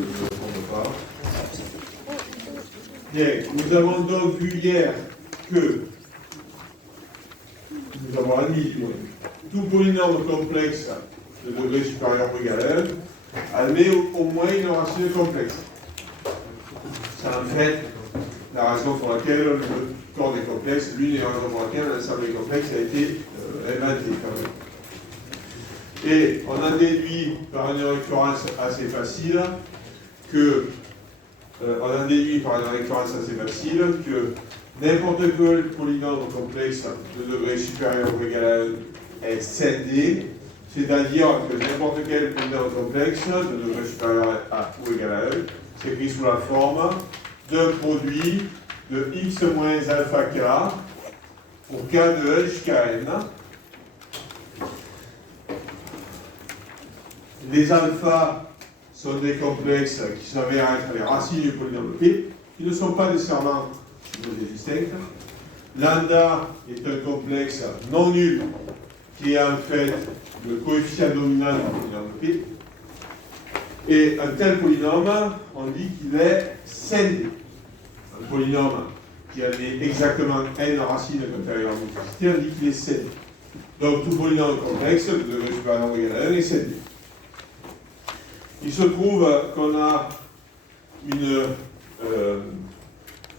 ne tombe pas. Bien, nous avons donc vu hier que nous avons admis que tout polynôme complexe de degré supérieur ou égal à 1 admet au moins une racine complexe. C'est en fait la raison pour laquelle le corps des complexes, l'une des raisons pour laquelle l'ensemble des complexes a été inventé quand même. Et on en déduit par une récurrence assez facile que n'importe quel polynôme complexe de degré supérieur ou égal à 1 est scindé, c'est-à-dire que n'importe quel polynôme complexe de degré supérieur à ou égal à 1 s'écrit sous la forme d'un produit de x moins alpha k pour k de 1 jusqu'à n. Les alphas sont des complexes qui s'avèrent être les racines du polynôme P, qui ne sont pas nécessairement distinctes. Lambda est un complexe non nul, qui est en fait le coefficient dominant du polynôme P. Et un tel polynôme, on dit qu'il est scindé. Un polynôme qui a exactement n racines inférieures à la multiplicité, on dit qu'il est scindé. Donc tout polynôme complexe de degré supérieur ou égal à 1 est scindé. Il se trouve qu'on a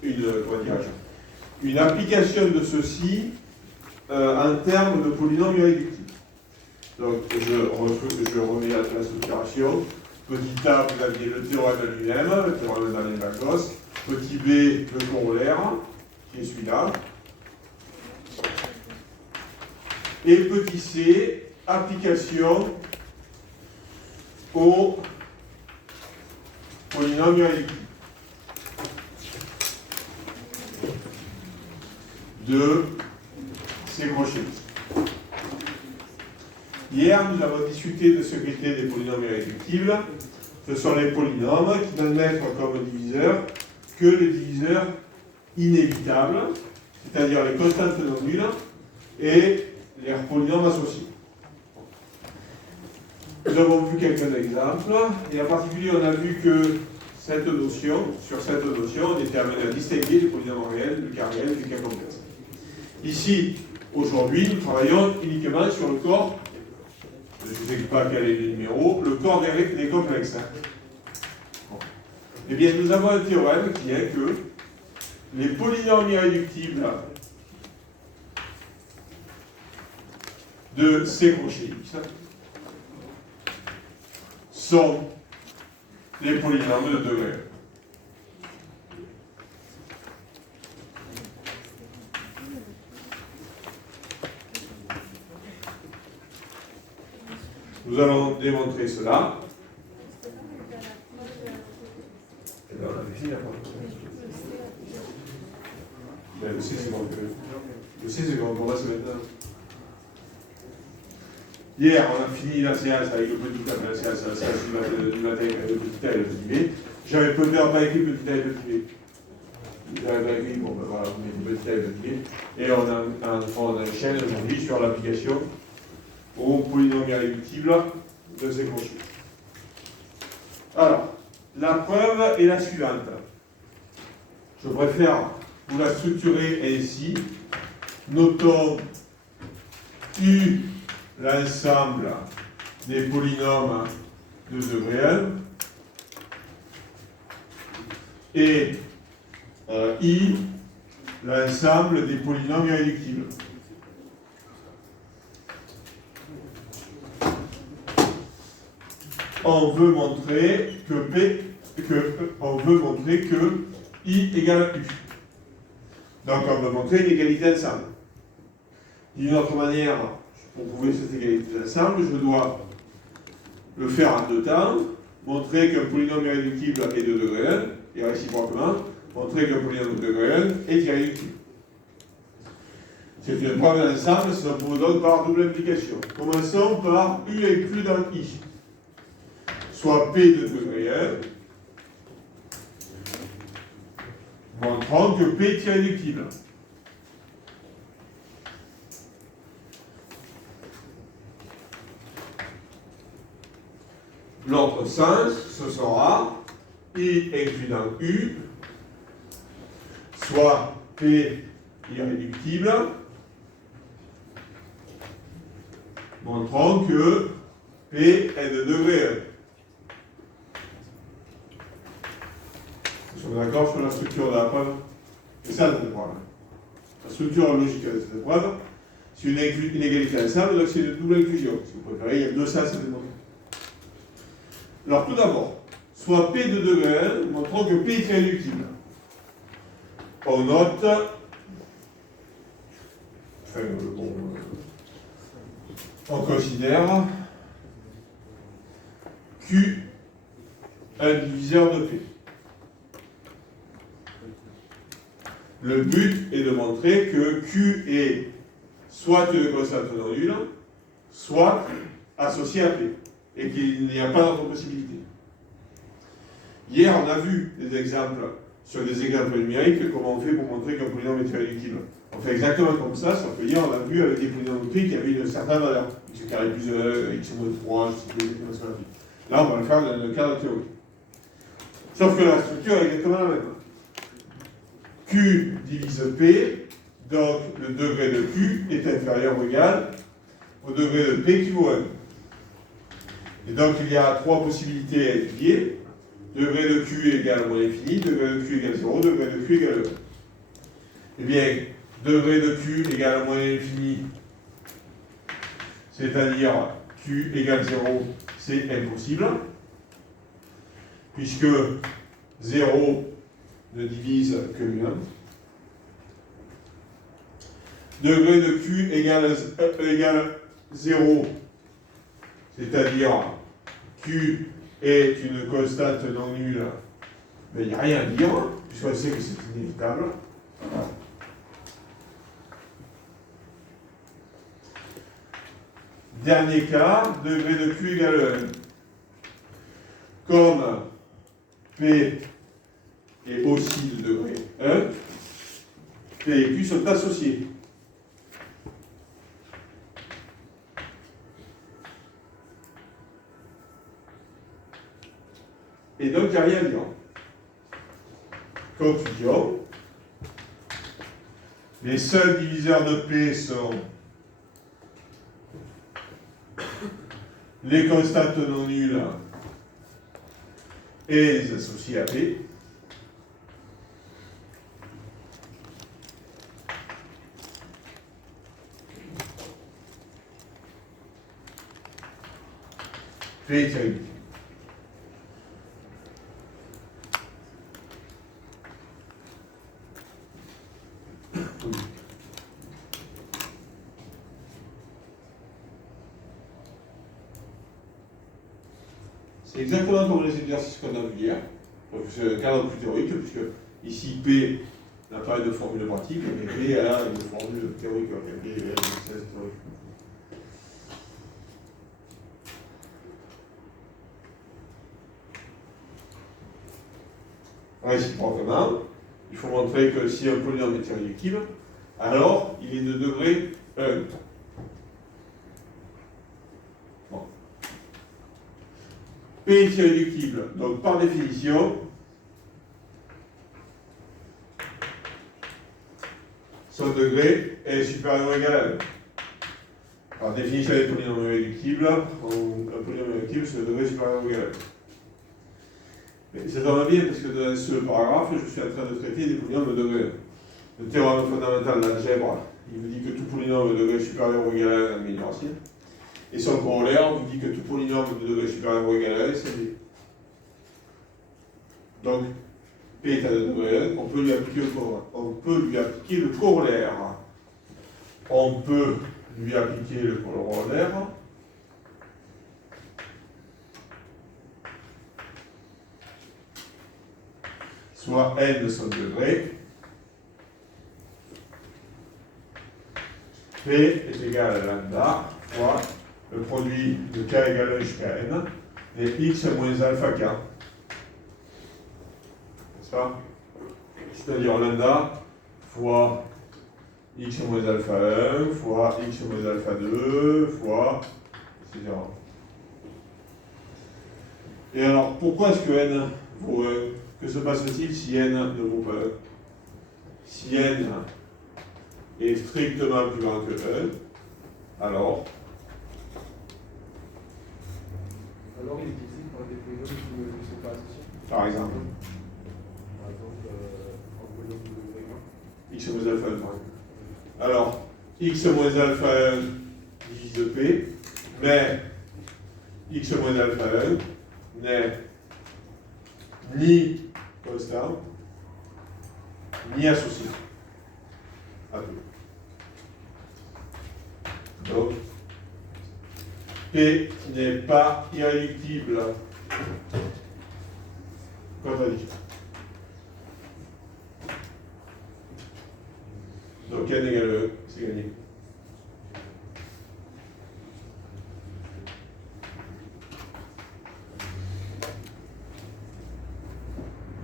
une application de ceci en termes de polynôme irréductible. Donc je remets la structuration. Petit a, vous aviez le théorème lui-même, le théorème d'Allen-Bacos. Petit b, le corollaire, qui est celui-là. Et petit c, application au polynôme irréductible de ces crochets. Hier, nous avons discuté de ce qu'étaient des polynômes irréductibles. Ce sont les polynômes qui n'admettent comme diviseurs que les diviseurs inévitables, c'est-à-dire les constantes non nulles et les polynômes associés. Nous avons vu quelques exemples, et en particulier, on a vu que sur cette notion, on était amené à distinguer les polynômes réels, du cas réel, du cas complexe. Ici, aujourd'hui, nous travaillons uniquement sur le corps, je ne vous explique pas quel est le numéro, le corps des complexes. Bon. Eh bien, nous avons un théorème qui est que les polynômes irréductibles de C crochet X sont les polynômes de degré. Nous allons démontrer cela. Et bien, on a fini après. Le C, c'est bon. Le C, c'est bon. On va se mettre là. Hier, on a fini la séance avec le petit A, la séance du matin avec le petit A et le petit B. J'avais peut-être pas écrit petit A et petit B. J'avais pas écrit, bon, ben voilà, on met petit A et petit B. Et on enchaîne aujourd'hui sur l'application au polynôme irréductible de ces crochets. Alors, la preuve est la suivante. Je préfère vous la structurer ainsi. Notons U, l'ensemble des polynômes de degré 1, et I, l'ensemble des polynômes irréductibles. On veut montrer que I égale U. Donc on veut montrer une égalité d'ensemble. D'une autre manière, pour prouver cette égalité d'ensemble, je dois le faire en deux temps, montrer qu'un polynôme irréductible est de degré 1, et réciproquement, montrer qu'un polynôme de degré 1 est irréductible. C'est une preuve d'ensemble, ça se prouve donc par double implication. Commençons par U inclus dans I, soit P de degré 1, montrant que P est irréductible. L'autre sens, ce sera I inclus dans U, soit P irréductible, montrant que P est de degré 1. Nous sommes d'accord sur la structure de la preuve? C'est ça le problème. La structure logique de cette preuve, c'est une inégalité ensemble, donc c'est une double inclusion. Si vous préférez, il y a deux sens à démontrer. Alors tout d'abord, soit P de degré 1, montrant que P est irréductible. On note, on considère Q un diviseur de P. Le but est de montrer que Q est soit une constante non nulle, soit associée à P, et qu'il n'y a pas d'autre possibilité. Hier, on a vu des exemples, sur des exemples numériques, comment on fait pour montrer qu'un polynôme est irréductible. On fait exactement comme ça, sauf que hier, on a vu avec des polynômes P qui avaient une certaine valeur. X carré plus 1, X moins 3, je sais plus exactement ce qu'on a fait. Là, on va le faire dans le cadre théorique. Sauf que la structure est exactement la même. Q divise P, donc le degré de Q est inférieur ou égal au degré de P qui vaut 1. Et donc il y a trois possibilités à étudier. Degré de Q égale moins l'infini, degré de Q égale 0, degré de Q égale 1. Eh bien, degré de Q égale moins l'infini, c'est-à-dire Q égale 0, c'est impossible, puisque 0 ne divise que 1. Degré de Q égale 0, c'est-à-dire Q est une constante non nulle, mais il n'y a rien à dire, puisqu'on sait que c'est inévitable. Dernier cas, degré de Q égale 1. Comme P est aussi de degré 1, P et Q sont associés. Et donc, il n'y a rien à dire. Conclusion. Les seuls diviseurs de P sont les constantes non nulles et les associés à P. P est irréductible. C'est exactement comme les exercices qu'on a vu hier. Donc c'est un cadre plus théorique, puisque ici P n'a pas de formule pratique, mais P a une formule théorique, P est une théorique. Réciproquement, il faut montrer que si un polynôme est irréductible, alors il est de degré 1. Bon. P est irréductible, donc par définition, son degré est supérieur ou égal à 1. Par définition des polynômes irréductibles, un polynôme irréductible, c'est le degré supérieur ou égal à 1. Mais ça tombe bien parce que dans ce paragraphe, je suis en train de traiter des polynômes de degré 1. Le théorème fondamental d'algèbre, il vous dit que tout polynôme de degré supérieur ou égal à 1 est un Méliorcien. Et son corollaire vous dit que tout polynôme de degré supérieur ou égal à 1, c'est B. Donc, P est à degré 1, on peut lui appliquer le corollaire. On peut lui appliquer le corollaire. Soit n de son degré. P est égal à lambda fois le produit de k égale 1 jusqu'à n et x moins alpha k. N'est-ce pas? C'est-à-dire lambda fois x moins alpha 1 fois x moins alpha 2 fois etc. Et alors, pourquoi est-ce que n vaut 1. Que se passe-t-il si n ne vaut pas 1? Si n est strictement plus grand que 1, alors il est divisible par des polynômes qui ne sont pas associés. Par exemple, en polynôme de degré 1. x moins alpha 1 par exemple. Alors, x moins alpha 1 divise p, mais x moins alpha 1 n'est ni constant, ni associé à p. Donc, P n'est pas irréductible. Contradiction. Donc n égale 1, c'est gagné.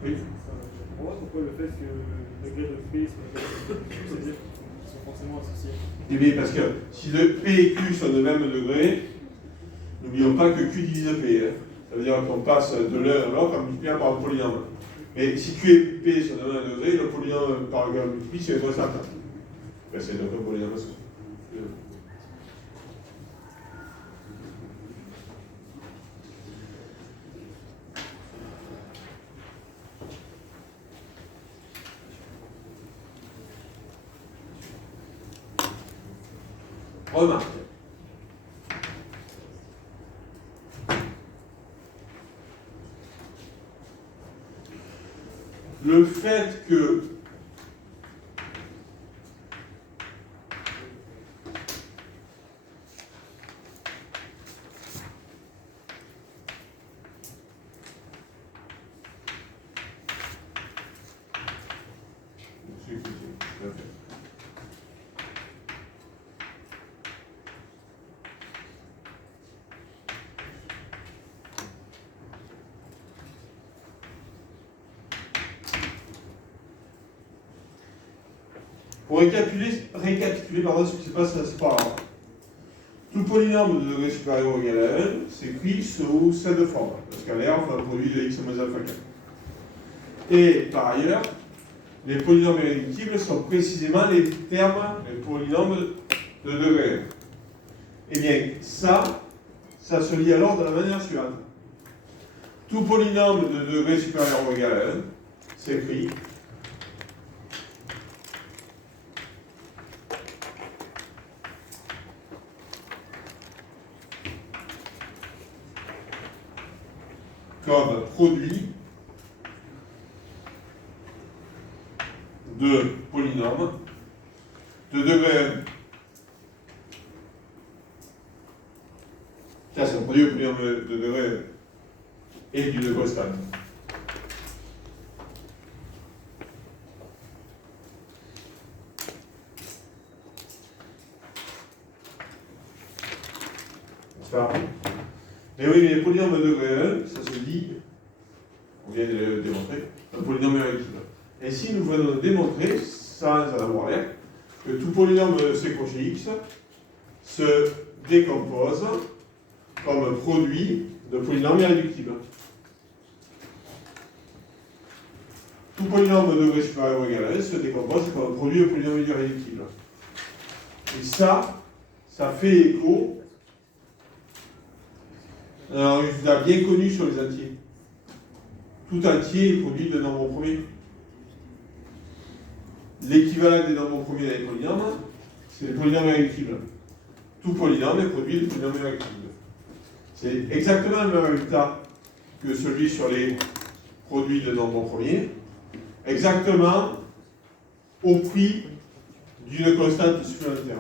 Oui. On voit pourquoi le fait que le degré de P sont forcément associés. Eh bien, parce que si le P et Q sont de même degré, n'oublions pas que Q divise P. Hein. Ça veut dire qu'on passe de l'un à l'autre en multipliant par un polynôme. Mais si Q et P sont de même degré, le polynôme par lequel on multiplie, c'est un constant. Ben, c'est donc un polynôme associé. Remarque. Le fait que pour récapituler pardon, ce qui se passe, c'est pas grave. Tout polynôme de degré supérieur ou égal à 1 s'écrit sous cette forme, parce qu'à l'air, on fait un produit de x moins alpha 4. Et par ailleurs, les polynômes irréductibles sont précisément les termes, les polynômes de degré 1. Eh bien, ça se lit alors de la manière suivante. Tout polynôme de degré supérieur ou égal à 1 s'écrit comme produit de polynômes de degré 1. Ça, c'est un produit de polynôme de degré 1 et d'une constante. Ça. Et oui, mais les polynômes de degré 1, ça se dit, on vient de le démontrer, un polynôme irréductible. Et si nous venons de démontrer, sans en avoir l'air, que tout polynôme C crochet X se décompose comme produit de polynômes irréductibles. Tout polynôme de degré supérieur ou égal à 1 se décompose comme un produit de polynômes irréductibles. Et ça fait écho à un résultat bien connu sur les entiers. Tout entier est produit de nombres premiers. L'équivalent des nombres premiers dans les polynômes, c'est les polynômes irréductibles. Tout polynôme est produit de polynômes irréductibles. C'est exactement le même résultat que celui sur les produits de nombres premiers, exactement au prix d'une constante supplémentaire.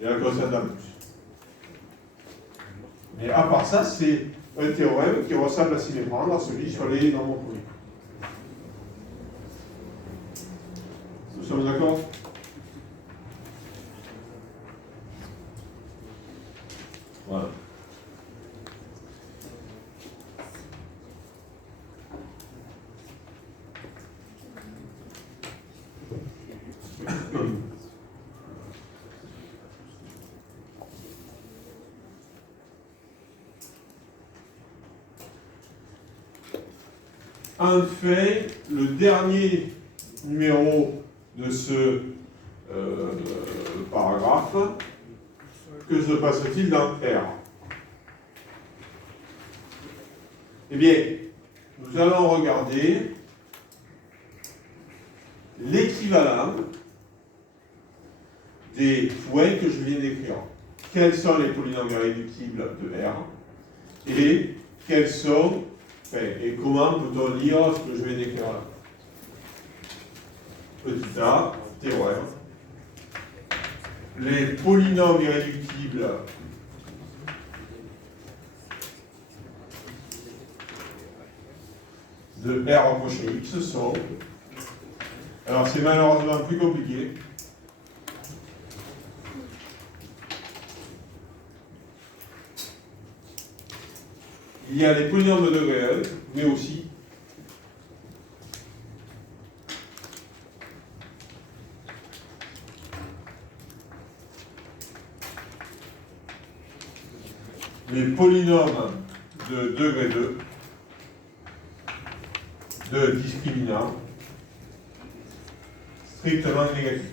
Et la constante en plus. Mais à part ça, c'est un théorème qui ressemble à s'y méprendre à celui sur les nombres premiers. Nous sommes d'accord? Voilà. enfin, le dernier numéro de ce paragraphe, que se passe-t-il dans R? Eh bien, nous allons regarder l'équivalent des points que je viens d'écrire. Quels sont les polynômes irréductibles de R et quels sont, et comment peut-on lire ce que je viens d'écrire là? Petit a, théorème. Les polynômes irréductibles de R approché X sont... Alors c'est malheureusement plus compliqué. Il y a les polynômes de degré 1, mais aussi les polynômes de degré 2 de discriminant strictement négatif.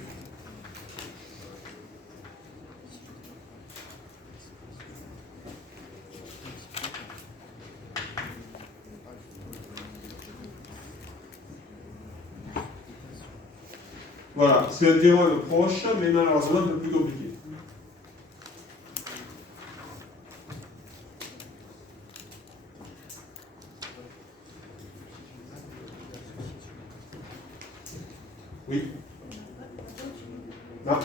Voilà, c'est un théorème proche, mais malheureusement un peu plus compliqué. Oui. Non.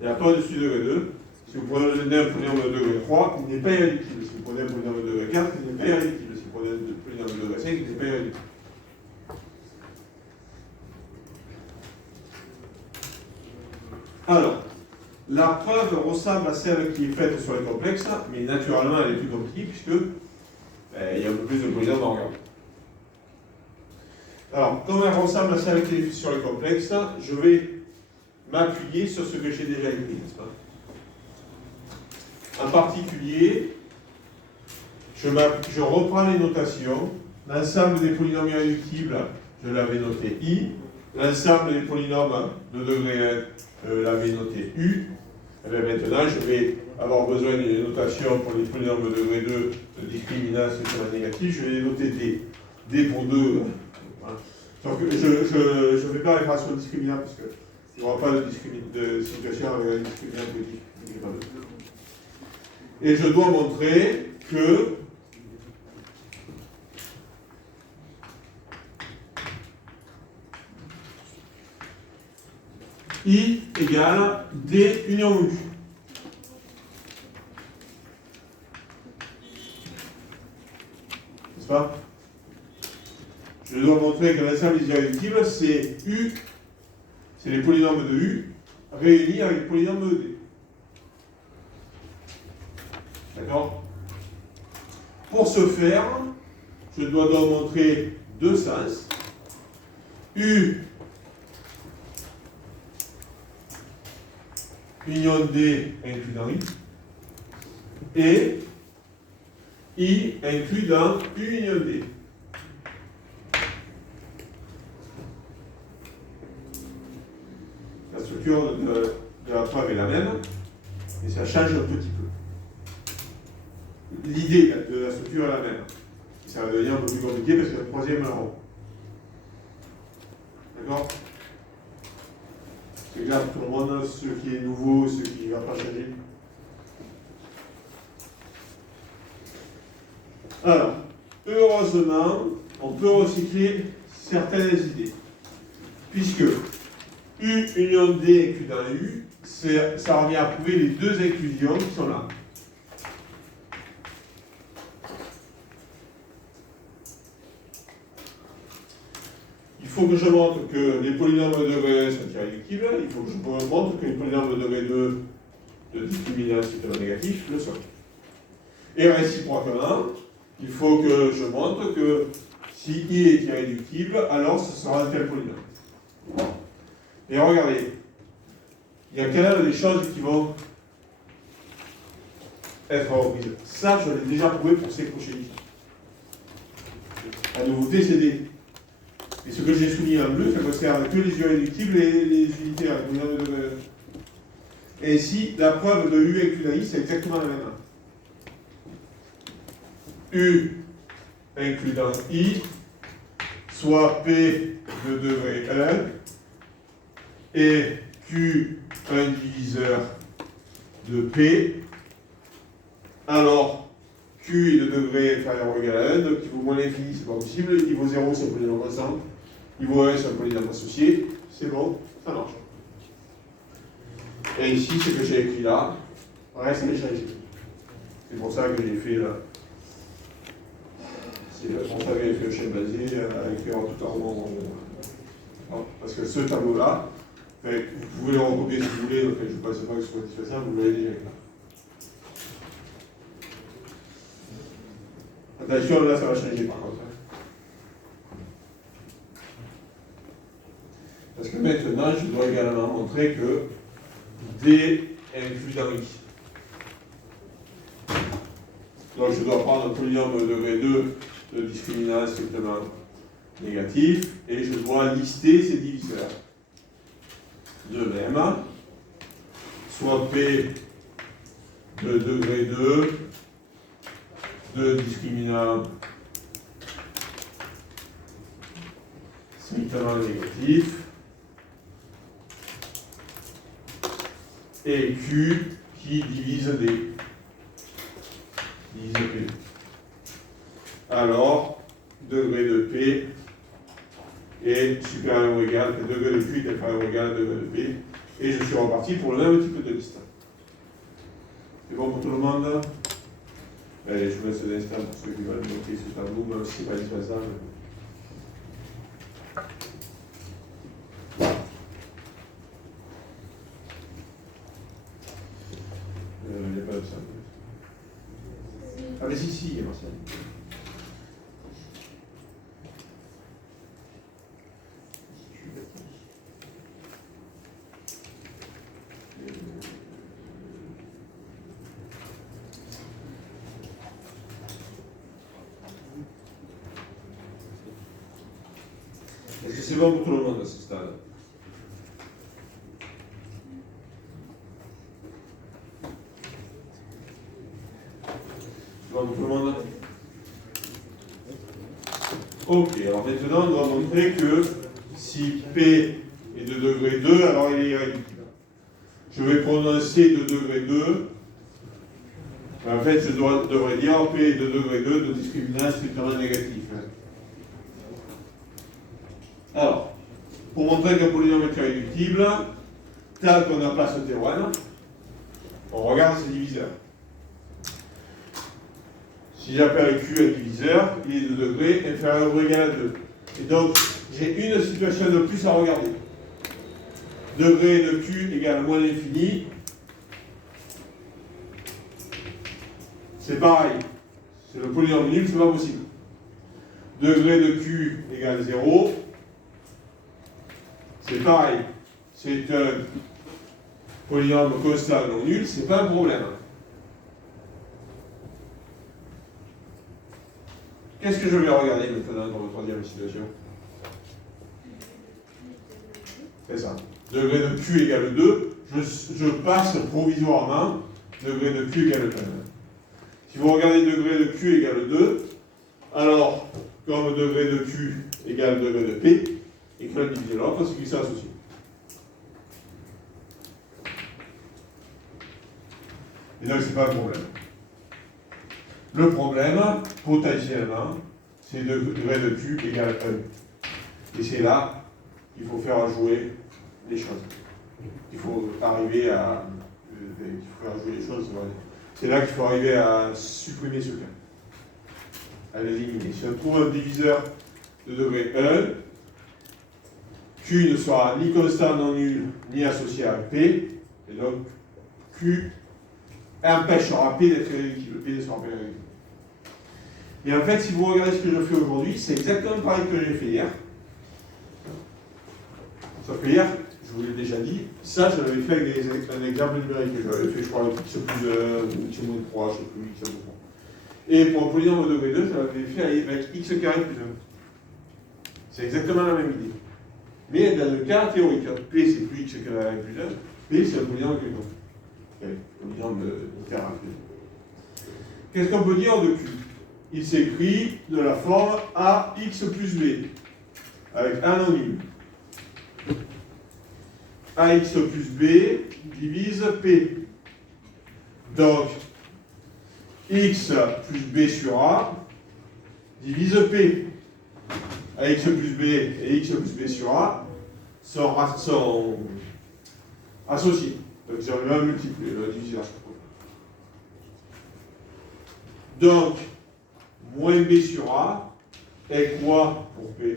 Il n'y a pas dessus degré 2. Si vous prenez un polynôme de degré 3, il n'est pas irréductible. Si vous prenez un polynôme de degré 4, il n'est pas irréductible. Si vous prenez un polynôme de degré 5, il n'est pas irréductible. Alors, la preuve ressemble à celle qui est faite sur les complexes, mais naturellement elle est plus compliquée puisque il y a un peu plus de polynômes à regarder. Alors, comme elle ressemble à celle qui est faite sur les complexes, je vais m'appuyer sur ce que j'ai déjà écrit, n'est-ce pas? En particulier, je reprends les notations. L'ensemble des polynômes irréductibles, je l'avais noté I. L'ensemble des polynômes de degré 1, je l'avais noté U. Et bien maintenant, je vais avoir besoin d'une notation pour les polynômes de degré 2 de discriminant strictement négatif. Je vais les noter D. D pour 2. Voilà. Donc, je ne vais pas les ratios discriminants parce qu'il n'y aura pas de situation avec un discriminant positif. Et je dois montrer que I égale D union U. N'est-ce pas? Je dois montrer que l'ensemble des irréductibles, c'est U, c'est les polynômes de U réunis avec les polynômes de D. D'accord? Pour ce faire, je dois donc montrer deux sens. U union D inclus dans I et I inclus dans U union D. La structure de la preuve est la même, mais ça change un petit peu. L'idée de la structure est la même. Ça va devenir un peu plus compliqué parce qu'il y a le troisième rang. D'accord? C'est clair pour tout le monde, ce qui est nouveau, ce qui ne va pas changer. Alors, heureusement, on peut recycler certaines idées. Puisque U union D inclus dans U, ça revient à prouver les deux inclusions qui sont là. Il faut que je montre que les polynômes de degré 1 sont irréductibles, il faut que je montre que les polynômes de degré 2 de discriminant strictement négatif le sont. Et réciproquement, il faut que je montre que si I est irréductible, alors ce sera un tel polynôme. Et regardez, il y a quand même des choses qui vont être reprises. Ça, je l'ai déjà prouvé pour ces crochets. La nouveauté, c'est D. Et ce que j'ai souligné en bleu, ça concerne que les irréductibles et les unités à polynomial de degré 1. Et ici, la preuve de U inclus dans I, c'est exactement la même. U inclus dans I, soit P de degré 1, et Q un diviseur de P, alors Q est de degré inférieur ou égal à 1, donc il vaut moins l'infini, c'est pas possible, il vaut 0, c'est un polynôme constant, il vaut 1, c'est un polynôme associé, c'est bon, ça marche. Et ici, ce que j'ai écrit là, reste inchangé. C'est pour ça que j'ai fait là. C'est pour ça que j'ai fait le chaîne basé, à écrire tout en rond. Parce que ce tableau-là, vous pouvez le recopier si vous voulez, donc je ne pense pas que ce soit satisfaisant, vous l'avez déjà là. Attention, là ça va changer par contre. Parce que maintenant, je dois également montrer que D inclus dans I. Donc je dois prendre un polynôme de degré 2 de discriminant strictement négatif et je dois lister ses diviseurs. De même, soit P de degré 2 de discriminant strictement négatif et Q qui divise D. Divise P. Alors, degré de P est supérieur ou égal, degré de Q est inférieur ou égal à degré de P, et je suis reparti pour le même type de liste. C'est bon pour tout le monde? Allez, je vous laisse un instant pour ceux qui veulent noter ce tableau, même si ce n'est pas indispensable. Il n'y a pas de ça. Ah mais si, il y a Martial. Est-ce que c'est bon pour tout le monde à ce stade? C'est bon pour tout le monde? Ok, alors maintenant on doit montrer que si P est de degré 2, alors il est irréductible. Je vais prononcer de degré 2. En fait, je devrais dire P est de degré 2 de discriminant strictement négatif. Alors, pour montrer qu'un polynôme est irréductible, tel qu'on a place au théorème, on regarde ses diviseurs. Si j'appelle Q un diviseur, il est de degré inférieur ou égal à 2. Et donc, j'ai une situation de plus à regarder. Degré de Q égale à moins l'infini. C'est pareil. C'est le polynôme nul, c'est pas possible. Degré de Q égale 0. C'est pareil. C'est un polynôme constant non nul, c'est pas un problème. Qu'est-ce que je vais regarder maintenant dans votre troisième situation? C'est ça. Degré de Q égale 2, je passe provisoirement degré de Q égale 1. Si vous regardez degré de Q égale 2, alors, comme degré de Q égale degré de P, et que l'un divise l'autre, c'est qu'ils sont associés. Et donc, c'est pas un problème. Le problème, potentiellement, c'est degré de Q égale 1. Et c'est là qu'il faut faire jouer les choses. Il faut arriver à faire jouer les choses. C'est là qu'il faut arriver à supprimer ce cas. À l'éliminer. Si on trouve un diviseur de degré 1, Q ne sera ni constant non nul, ni associé à P, et donc Q empêchera P d'être irréductible. P ne sera pas irréductible. Et en fait, si vous regardez ce que je fais aujourd'hui, c'est exactement pareil que j'ai fait hier. Sauf que hier, je vous l'ai déjà dit, ça je l'avais fait avec un exemple numérique. J'avais fait, je crois, x plus 1, x moins 3, je ne sais plus, x plus 3. Et pour un polynôme au degré 2, je l'avais fait avec x carré plus 1. C'est exactement la même idée. Mais dans le cas théorique, P c'est plus x carré plus 1, P c'est un polynôme quelconque. Polynôme littéral. Qu'est-ce qu'on peut dire de Q? Il s'écrit de la forme AX plus B, avec un non nul. AX plus B divise P. Donc, X plus B sur A divise P. AX plus B et X plus B sur A sont associés. Donc, ils ont le même multiple, le diviseur. Donc, moins B sur A est quoi pour P?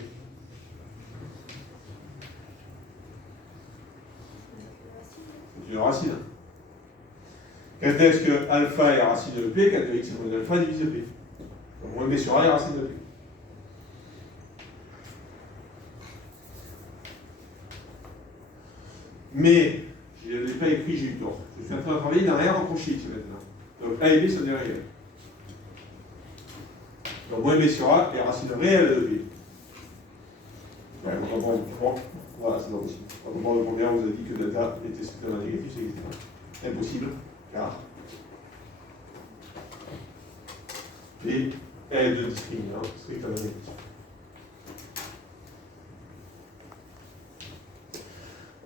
C'est une racine. Quand est-ce que alpha est racine de P? Quand x est moins alpha divise P. Donc, moins B sur A est racine de P. Mais, je ne l'ai pas écrit, j'ai eu tort. Je suis en train de travailler dans R en crochet maintenant. Donc A et B sont des réels. Donc moins B sur A est racine réelle de B. Ouais, on comprend. Voilà, c'est pas possible. On comprend combien on vous a dit que delta était strictement négatif, c'est impossible, car B est de discriminant strictement négatif.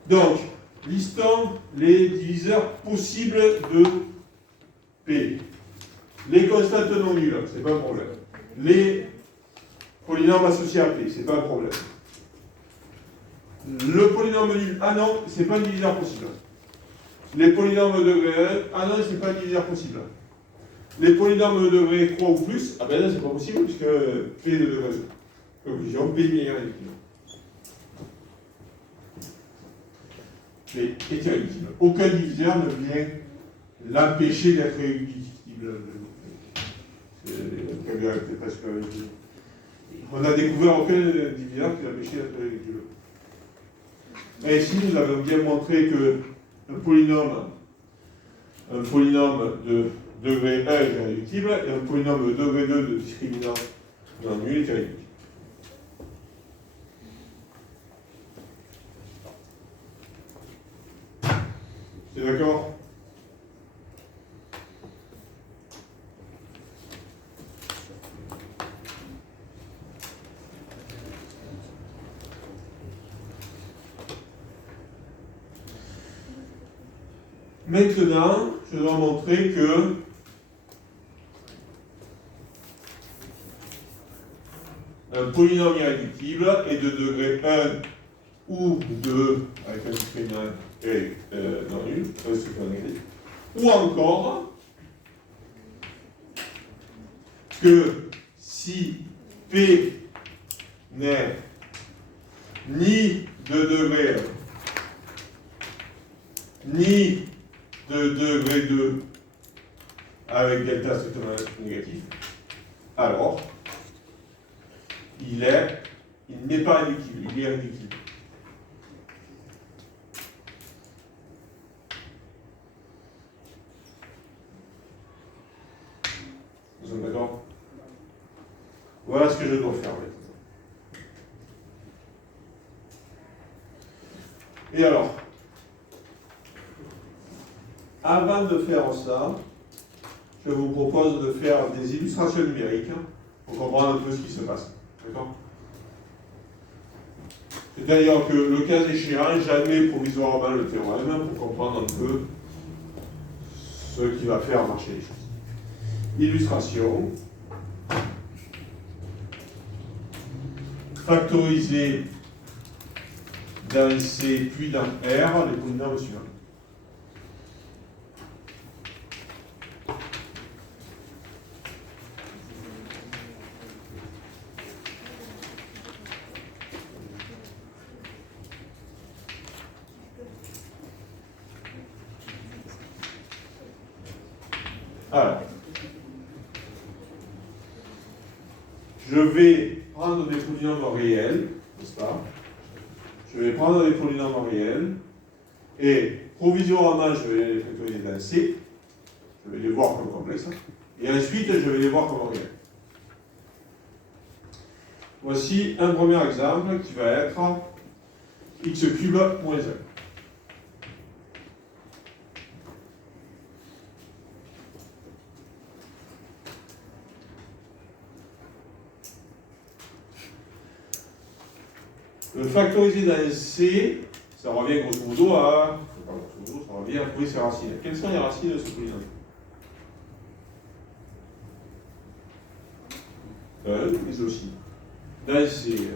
Donc, listons les diviseurs possibles de P. Les constantes non nulles, c'est pas un problème. Les polynômes associés à P, c'est pas un problème. Le polynôme nul, ah non, c'est pas un diviseur possible. Les polynômes de degré 1, ah non, c'est pas un diviseur possible. Les polynômes de degré 3 ou plus, ah ben là, c'est pas possible puisque P de degré 2. Conclusion, P meilleur irréductible. P est irréductible. Aucun diviseur ne vient l'empêcher d'être irréductible. On a découvert aucun diviseur qui l'empêchait d'être irréductible. Et ici, nous avons bien montré qu'un polynôme de degré 1 est irréductible et un polynôme de degré 2 de discriminant non nul est irréductible. C'est d'accord? Maintenant, je dois montrer que un polynôme irréductible est de degré 1 ou 2 avec un discriminant et non nul, ou encore que si P n'est ni de degré 1 ni de degré 2 avec delta strictement négatif, alors il n'est pas réductible, il est réductible. Vous êtes d'accord? Voilà ce que je dois faire maintenant. Et alors, avant de faire ça, je vous propose de faire des illustrations numériques pour comprendre un peu ce qui se passe. D'accord? C'est-à-dire que le cas échéant, j'admets provisoirement le théorème pour comprendre un peu ce qui va faire marcher les choses. Illustration. Factoriser dans C puis dans R les polynômes suivants. Alors, je vais prendre des polynômes réels, n'est-ce pas? Je vais prendre des polynômes réels et provisoirement je vais les factoriser dans C. Je vais les voir comme complexes. Et ensuite, je vais les voir comme réels. Voici un premier exemple qui va être x cube moins 1. Le factoriser dans C, ça revient grosso modo à. Pas grosso modo, ça revient à trouver ses racines. Quelles sont les racines de ce polynôme? 1, mais aussi. Dans C,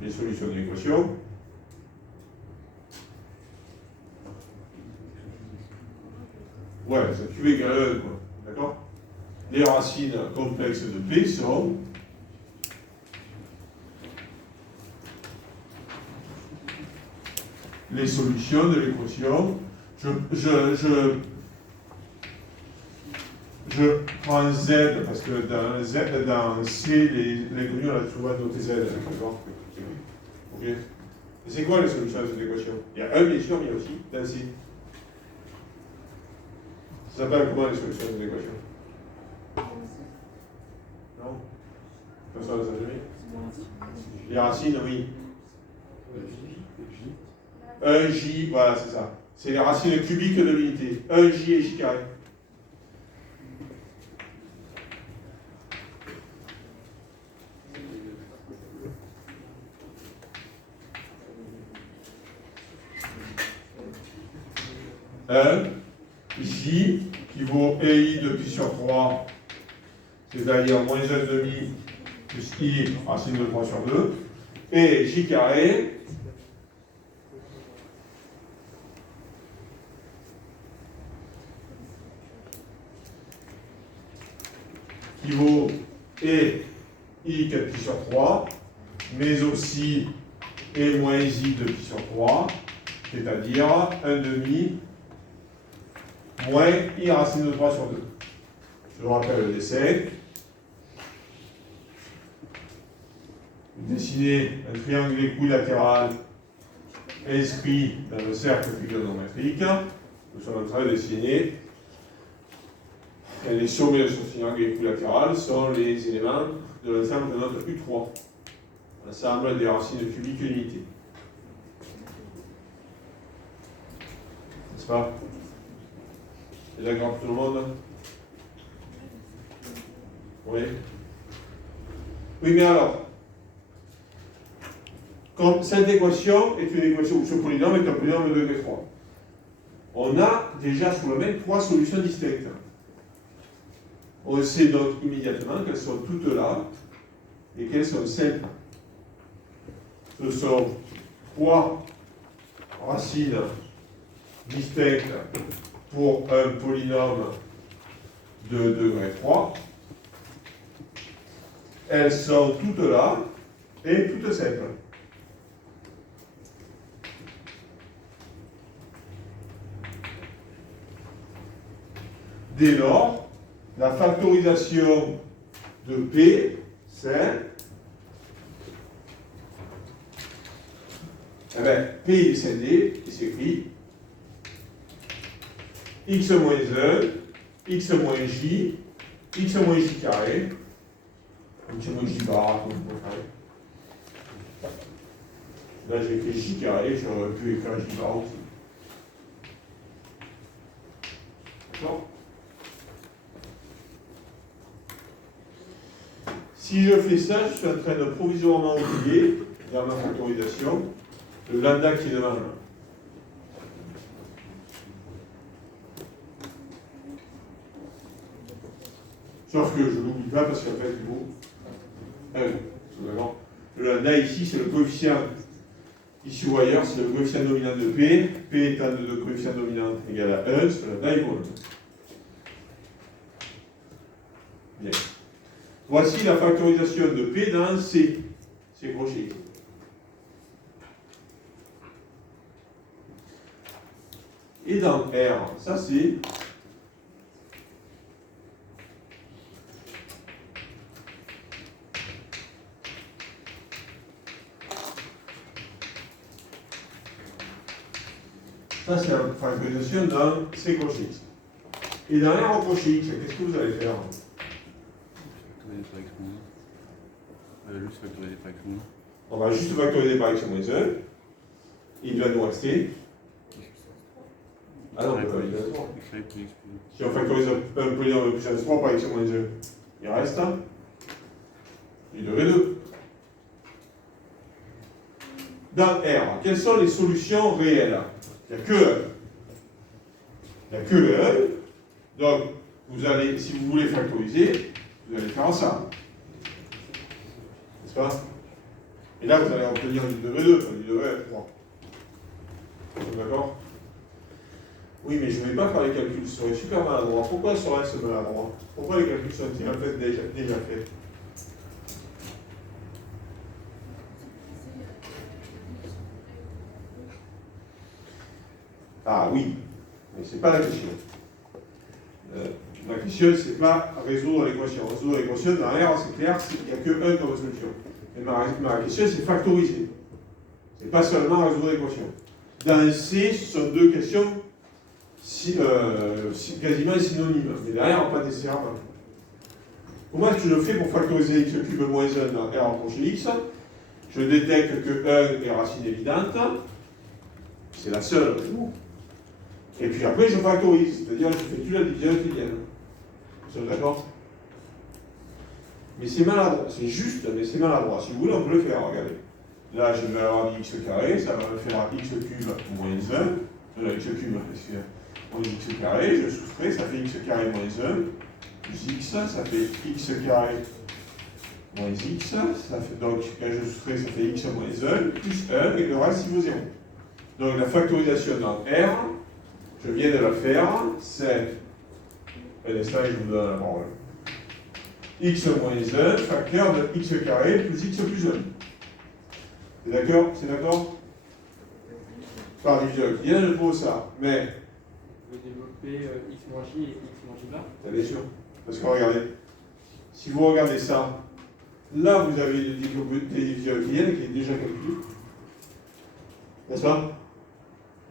les solutions de l'équation. Ouais, ça Q égale 1, quoi. D'accord? Les racines complexes de P sont les solutions de l'équation. Je prends Z parce que dans C, les connus, on a souvent noté Z. D'accord? Ok. Et c'est quoi les solutions de cette équation? Il y a un, bien sûr, mais il y a aussi dans C. Ça s'appelle comment les solutions de l'équation? Non? Personne ne sait jamais. Les racines, oui. 1J, voilà, c'est ça. C'est les racines cubiques de l'unité. 1J et J carré. J qui vaut EI de pi sur 3, c'est-à-dire moins 1,5 plus I racine de 3 sur 2, et J carré qui vaut E I 4 pi sur 3, mais aussi E moins I de pi sur 3, c'est-à-dire 1,5 moins I racine de 3 sur 2. Je vous rappelle le dessin. Dessiner un triangle équilatéral inscrit dans le cercle trigonométrique. Nous sommes en train de dessiner. Et les sommets de ce triangle équilatéral sont les éléments de l'ensemble de notre U3. L'ensemble des racines cubiques limitées. N'est-ce pas? C'est d'accord pour tout le monde? Oui. Oui, mais alors, comme cette équation est une équation où ce polynôme est un polynôme de degré 3, on a déjà sous la main trois solutions distinctes. On sait donc immédiatement qu'elles sont toutes là et qu'elles sont simples. Ce sont trois racines distinctes pour un polynôme de degré 3. Elles sont toutes là et toutes simples. Dès lors, la factorisation de P, c'est P est scindé, il s'écrit x moins 1, x moins j, x moins j carré, x moins j bar, carré. Là j'ai écrit j carré, j'aurais pu écrire j bar aussi. D'accord? Si je fais ça, je suis en train de provisoirement oublier, dans ma factorisation, le lambda qui est devant là. Sauf que je ne l'oublie pas parce qu'en fait, il vaut 1. Le lambda ici, c'est le coefficient, ici ou ailleurs, c'est le coefficient dominant de P. P étant de coefficient dominant égal à 1, c'est le lambda il vaut 1. Bien. Voici la factorisation de P dans C. C'est crochet. Et dans R, ça c'est Ça, c'est la factorisation dans C crochet X. Et dans R au crochet X, qu'est-ce que vous allez faire? Factoriser par x moins 1. Juste factoriser par x moins 1. On va juste factoriser par x moins 1. Il va nous rester. Ah non, il va rester 3. Si on factorise un polynôme puissance 3 par x moins 1, il reste du degré 2. Dans R, quelles sont les solutions réelles? Il n'y a que 1. Il n'y a que 1. Donc, vous allez, si vous voulez factoriser, vous allez faire ça. N'est-ce pas? Et là, vous allez obtenir du degré 2, pas du degré 3. D'accord? Oui, mais je ne vais pas faire les calculs, ce serait super maladroit. Pourquoi serait-ce maladroit? Pourquoi les calculs sont-ils en fait déjà faits? Ah oui, mais ce n'est pas la question. La question, c'est pas résoudre l'équation. Résoudre l'équation, dans R, c'est clair, il n'y a que 1 comme solution. Mais ma question, c'est factoriser. Ce n'est pas seulement résoudre l'équation. Dans C, ce sont deux questions quasiment synonymes, mais derrière, on pas nécessairement. Comment est-ce que je fais pour factoriser x cube moins 1 dans R en crochet x? Je détecte que 1 est racine évidente, c'est la seule. Et puis après, je factorise, c'est-à-dire je fais toute la division euclidienne. Vous êtes d'accord? Mais c'est maladroit, c'est juste, mais c'est maladroit. Si vous voulez, on peut le faire, regardez. Là, je vais avoir du x carré, ça va me faire x cube moins 1. X cube, excusez-moi. On dit x carré, je soustrais, ça fait x carré moins 1, plus x, ça fait x carré moins x, ça fait, donc quand je soustrais, ça fait x moins 1, plus 1, et le reste, il vaut 0. Donc la factorisation dans R, je viens de la faire, c'est, un instant, je vous donne la parole, x moins 1, facteur de x carré plus x plus 1. C'est d'accord? C'est d'accord? Par division euclidienne, je trouve ça, mais Vous développez x moins j et x moins j bar. bien sûr. Parce que regardez, si vous regardez ça, là vous avez des divisions euclidiennes qui est déjà calculée. N'est-ce pas?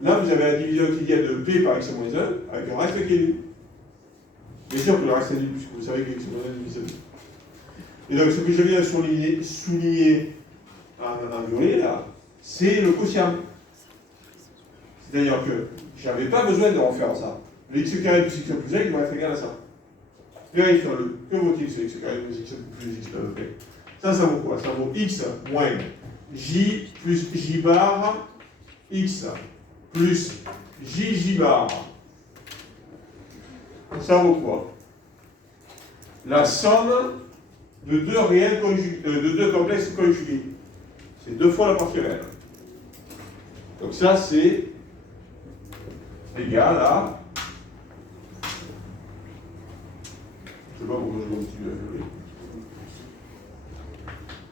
Là vous avez la division euclidienne de p par x moins 1 avec un reste qui est nul. Bien sûr que le reste est nul puisque vous savez que x moins 1 divise 2. Et donc ce que je viens de souligner en violet là, c'est le quotient. C'est-à-dire que je n'avais pas besoin de refaire ça. Le x carré plus x plus 1, il va être égal à ça. Vérifions-le. Que vaut-il ce x carré plus x plus x plus 1? Ça vaut quoi? Ça vaut x moins j plus j bar x plus j bar. Ça vaut quoi? La somme de deux réels conjugués, de deux complexes conjugués. C'est 2 fois la partie réelle. Donc ça c'est égal à, je ne sais pas pourquoi je continue à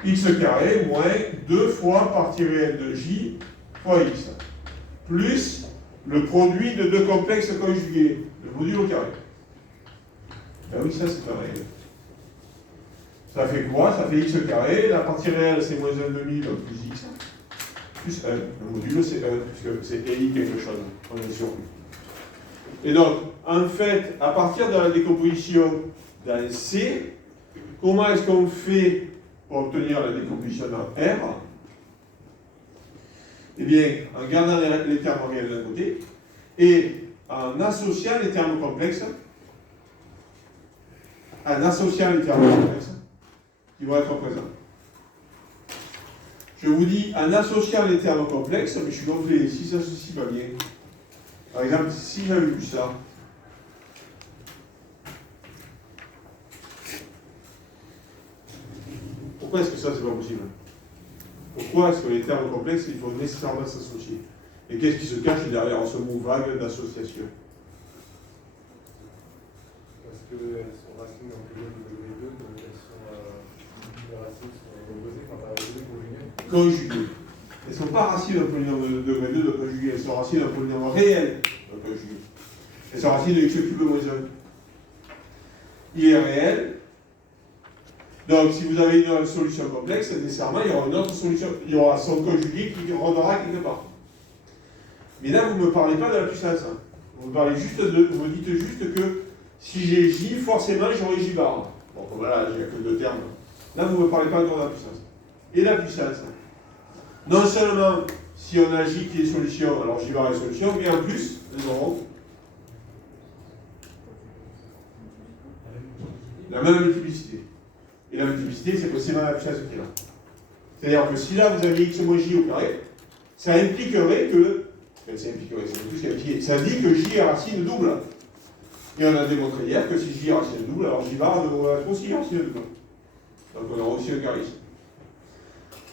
jouer, x carré moins 2 fois partie réelle de j fois x, plus le produit de deux complexes conjugués, le module au carré. Ben oui, ça c'est pareil. Ça fait quoi? Ça fait x carré, la partie réelle c'est moins 1 demi, donc plus x, plus 1. Le module c'est 1, puisque c'est i quelque chose, on est sûr. Et donc, en fait, à partir de la décomposition dans C, comment est-ce qu'on fait pour obtenir la décomposition dans R? Eh bien, en gardant les termes réels d'un côté et en associant les termes complexes, qui vont être présents. Je vous dis en associant les termes complexes, mais je suis gonflé, si ça s'associe pas bien. Par exemple, si j'avais vu ça, pourquoi est-ce que ça c'est pas possible? Pourquoi est-ce que les termes complexes, il faut nécessairement s'associer? Et qu'est-ce qui se cache derrière ce mot vague d'association? Parce qu'elles sont racines en polynôme de degré 2, donc les racines sont opposées quand tu as résolu conjugué. Conjuguées. Elles ne sont pas racines d'un polynôme de degré 2 de conjugué, elles sont racines d'un polynôme réel de conjugué. Elles sont racines de x cube moins 1. Il est réel. Donc, si vous avez une solution complexe, nécessairement, il y aura une autre solution. Il y aura son conjugué qui rôdera quelque part. Mais là, vous ne me parlez pas de la puissance. Hein. Vous me dites juste que si j'ai J, forcément j'aurai J bar. Bon, voilà, j'ai que deux termes. Là, vous ne me parlez pas de la puissance. Et la puissance, non seulement si on a J qui est solution, alors J bar est solution, mais en plus, nous aurons la même multiplicité. Et la multiplicité, c'est possible la puissance qui est là. C'est-à-dire que si là, vous aviez x moins j au carré, ça impliquerait que, ça dit que j est racine double. Et on a démontré hier que si j est racine double, alors j bar doit être aussi racine double. Donc on aura aussi un carré ici.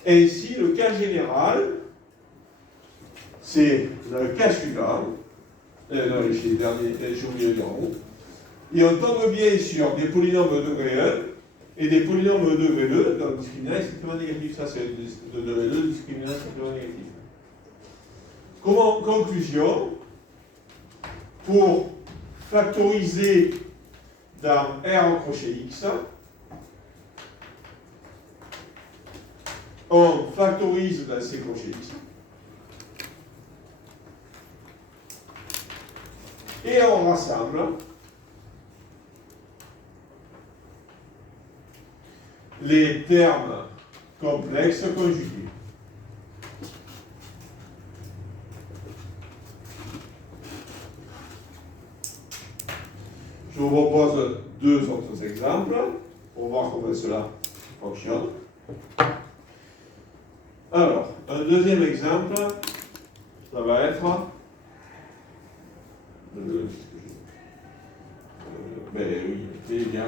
Ainsi, le cas général, c'est le cas suivant. J'ai oublié le en haut. Et on tombe bien sur des polynômes de degré 1 et des polynômes de degré 2, donc discriminant est strictement négatif. Ça, c'est de degré 2, discriminant est strictement négatif. Conclusion, pour factoriser dans R en crochet X, on factorise dans C crochet X. Et on rassemble les termes complexes conjugués. Je vous propose deux autres exemples pour voir comment cela fonctionne. Alors, un deuxième exemple, ça va être ben oui, c'est bien.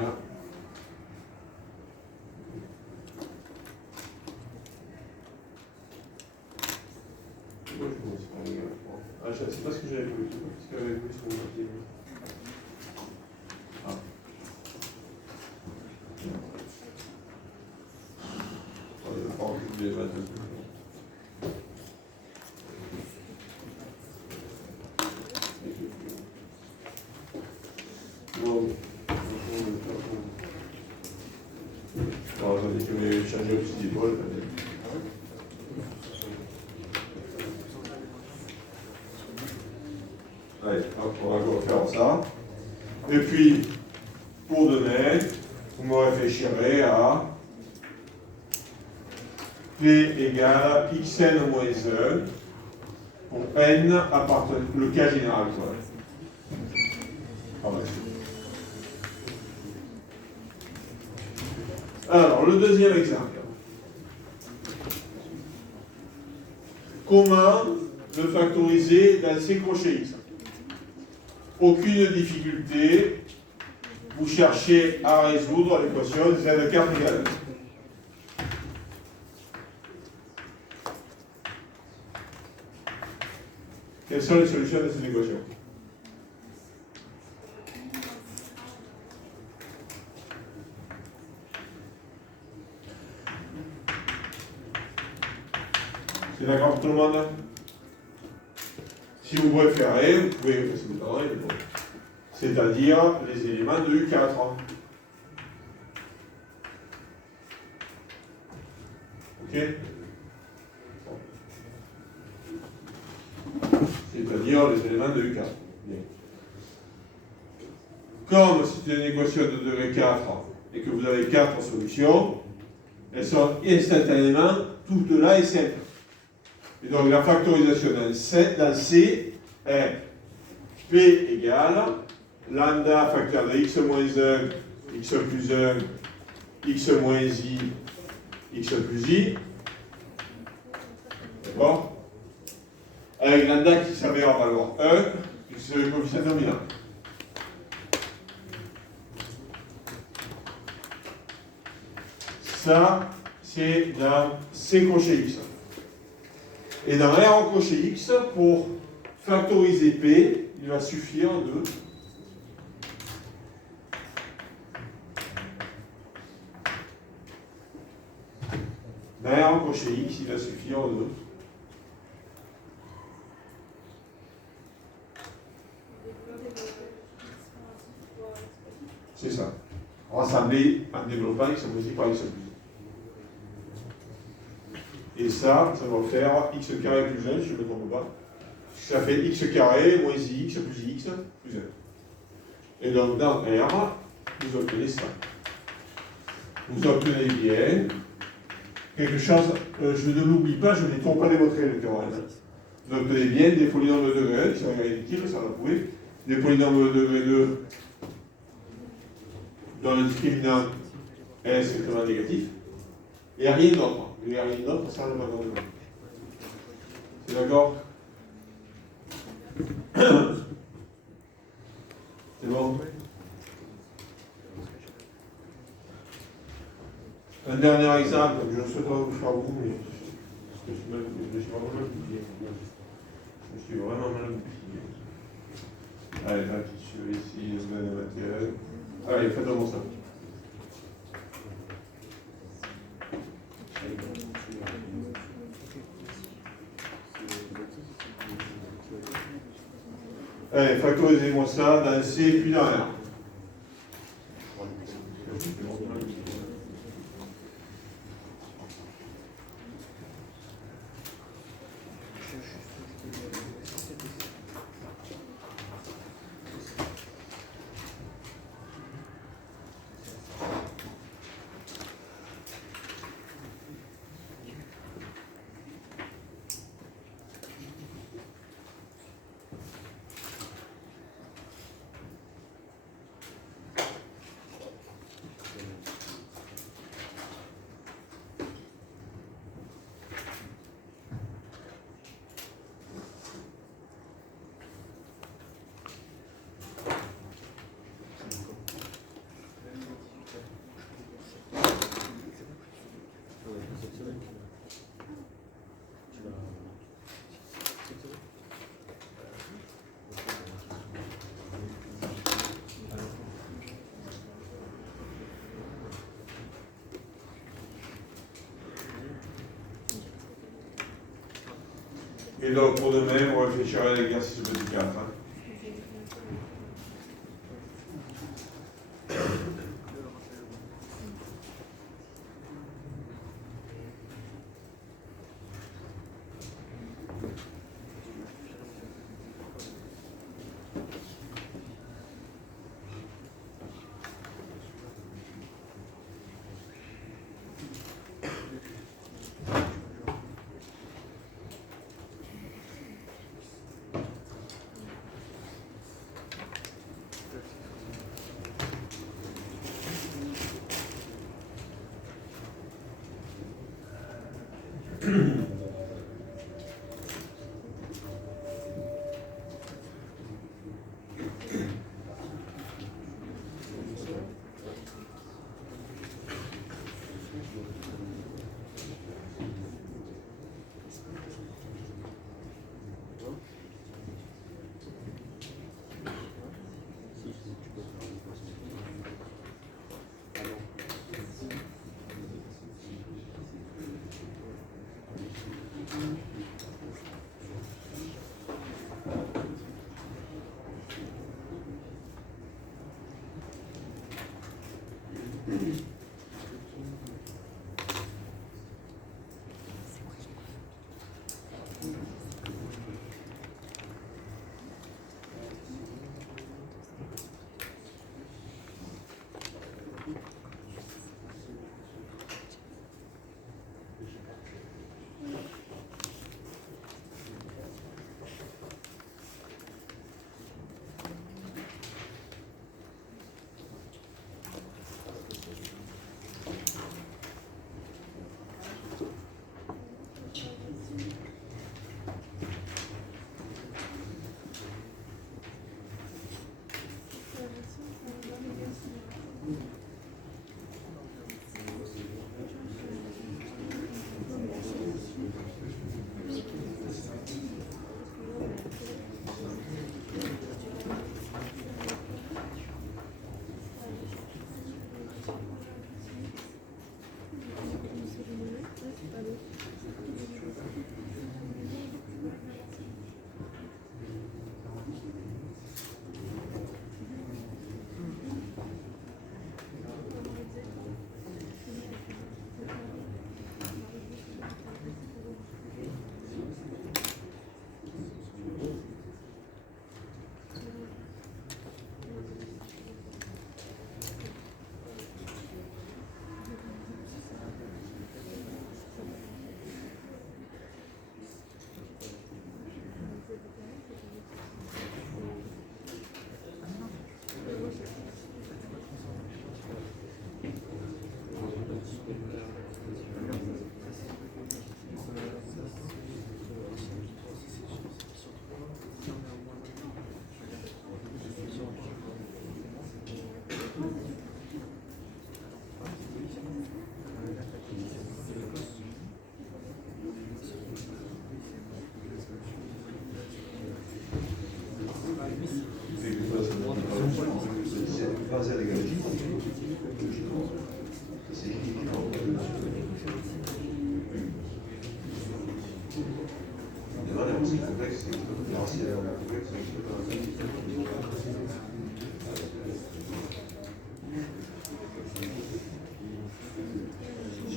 Ah, je ne sais pas ce que j'avais voulu, parce que j'avais voulu sur mon papier. Ah. Je vais prendre toutes les maths. Bon. Alors, j'en ai que mes changer au petit d'épaule, peut-être. Allez, hop, on va refaire ça. Et puis, pour demain, vous me réfléchirez à P égale xn moins 1 pour n appartenant le cas général. Quoi. Alors, le deuxième exemple. Comment le factoriser dans C crochet X? Aucune difficulté, vous cherchez à résoudre l'équation z carte égale 1. Quelles sont les solutions de cette équation? C'est d'accord pour tout le monde? Si vous préférez, vous pouvez c'est-à-dire les éléments de U4. Ok? C'est-à-dire les éléments de U4. Bien. Comme c'est une équation de degré 4 et que vous avez 4 solutions, elles sont instantanément toutes là et simples. Et donc la factorisation dans C est P égale lambda facteur de x moins 1, x plus 1, x moins i, x plus i. D'accord? Avec lambda qui s'avère en valeur 1, puisque c'est le coefficient dominant. Ça, c'est dans C crochet x. Et dans R en crochet x, pour factoriser P, il va suffire de dans R en crochet x, il va suffire de c'est ça. Rassembler en développant x multiplié par x plus. Et ça va faire x carré plus 1, si je ne me trompe pas, ça fait x carré moins ix plus ix plus 1. Et donc dans R, vous obtenez ça. Vous obtenez bien quelque chose, je ne l'oublie pas, je n'ai trop pas démontré le théorème. Vous obtenez bien des polynômes de degré 1 qui sont irréductibles, ça on l'a prouvé, des polynômes de degré 2 dont le discriminant est strictement négatif, et rien d'autre. Il n'y a rien d'autre sans le magnétisme. C'est d'accord? C'est bon? Un dernier exemple, je ne souhaite pas vous faire beaucoup, mais je me suis vraiment mal oublié. Je me suis vraiment mal oublié. Allez, la petite cheveux ici, vous avez le matériel. Allez, faites-moi ça. Allez, factorisez-moi ça dans C puis dans R. Et donc, pour demain, on réfléchira à l'exercice petit 4.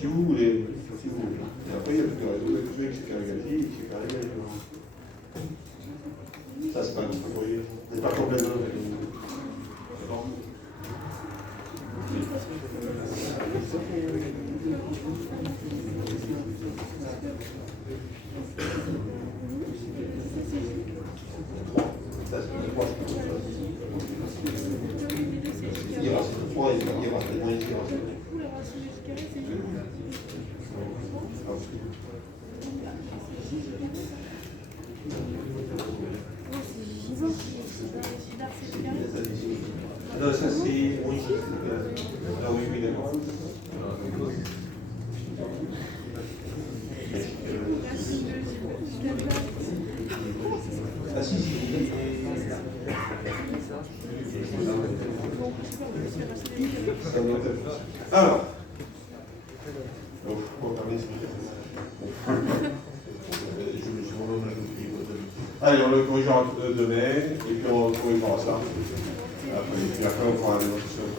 si vous voulez. Si vous voulez. Et après, il y a plus de réseau avec chez Carigati, chez Carigati. Ça, c'est pas grave, vous voyez. C'est pas complètement. D'accord. Ça, c'est le 3. Il reste le 3, il reste le moins, il reste le 3. Non, ça c'est. Oui, ah oui, oui, d'accord. Ah si, si. Alors, allez, on le corrigera demain, et puis on corrigera ça. Et puis après, on fera une autre chose.